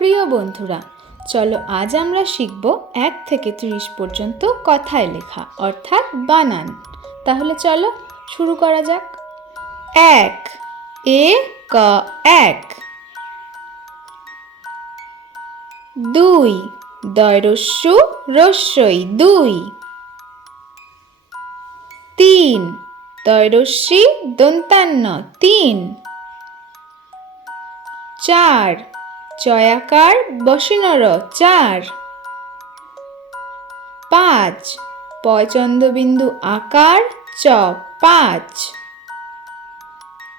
প্রিয় বন্ধুরা, চলো আজ আমরা শিখব এক থেকে ত্রিশ পর্যন্ত কথায় লেখা, অর্থাৎ বানান। তাহলে চলো শুরু করা যাক। এক, এ, ক, এক। দুই দয়রস্যু রস্যই। দুই। তিন দয়রস্যি দন্তান্ন। তিন। চার চয়াকার বসিনর, চার। পাঁচ। পয়চন্দ্রবিন্দু আকার, চ, পাঁচ।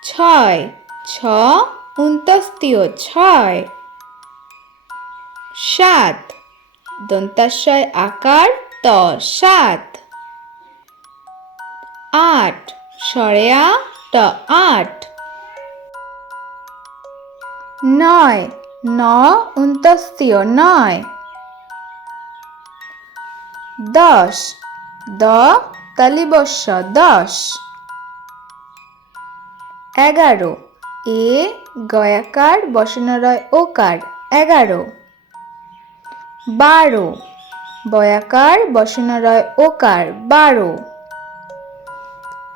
ছয়। ছ উন্তস্তীয় ছয়। সাত। দন্তাশয় আকার, ত, সাত। আট। সরেয়া, ট, আট। নয়। ন উন্তস্তীয় নয়। দশ। দ তালিবস্য, দশ। এগারো। এ গয়াকার বসনরয় ওকার, এগারো। বারো। বয়াকার বসনরয় ওকার, বারো।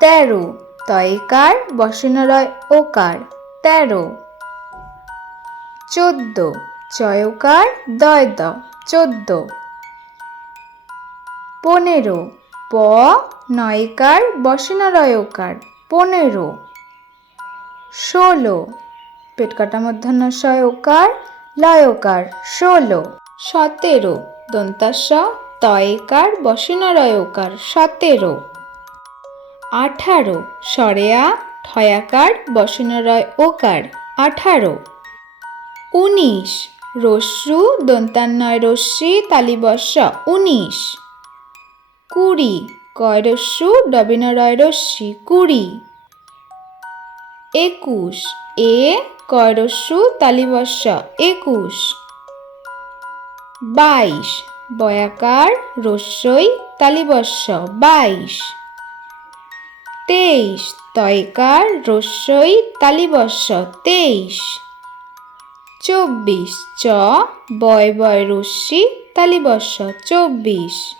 তেরো। তয়কার বসনরয় ওকার, তেরো। চোদ্দ। চয়কার দয় দ চোদ্দ। পনেরো। প নয়কার বসনরয়কার, পনেরো। ষোলো। পেট কাটা মধ্যাহ্নশয় ওকার লয়কার, ষোলো। সতেরো। দন্তাস্য, তয়কার, বসনরয়কার, সতেরো। আঠারো। সরেয়া ঠয়াকার বসনরয় ওকার আঠারো। উনিশ। রস্যু দন্তান্নয় রশ্মি তালিবস্য উনিশ। কুড়ি। কয়রস্যু ডবিনরয় রশ্মি, কুড়ি। একুশ। এ কয়রস্যু তালিবস্য একুশ। বাইশ। বয়াকার রস্যই তালিবর্ষ, বাইশ। তেইশ। তয়কার রস্যই তালিবর্ষ, তেইশ। চব্বিশ, চ, বয় বয় রশ্মি তালিবস্য চব্বিশ।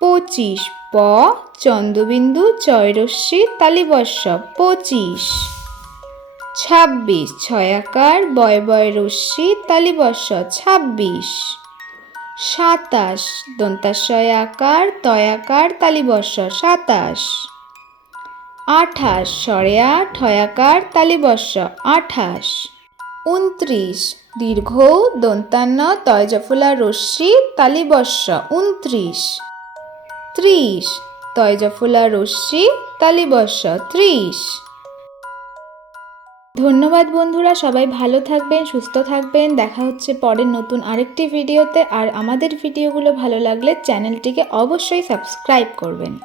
পঁচিশ, প, চন্দ্রবিন্দু চয়রশ্মি তালিবস্য পঁচিশ। ছাব্বিশ ছয়াকার বয় বয় রশ্মি তালিবস্য ছাব্বিশ। সাতাশ দন্তাশয় আকার তয়াকার তালিবস্য সাতাশ। আঠাশ, সরেয়া ঠয়াকার তালিবস্য আঠাশ। উনত্রিশ দীর্ঘ, দন্তান্ন, তয়জফুলা, রশ্মি তালিবস্য উনত্রিশ ত্রিশ। তয়জফুলা, রশ্মি তালিবস্য ত্রিশ। ধন্যবাদ বন্ধুরা, সবাই ভালো থাকবেন, সুস্থ থাকবেন। দেখা হচ্ছে পরের নতুন আরেকটি ভিডিওতে। আর আমাদের ভিডিওগুলো ভালো লাগলে চ্যানেলটিকে অবশ্যই সাবস্ক্রাইব করবেন।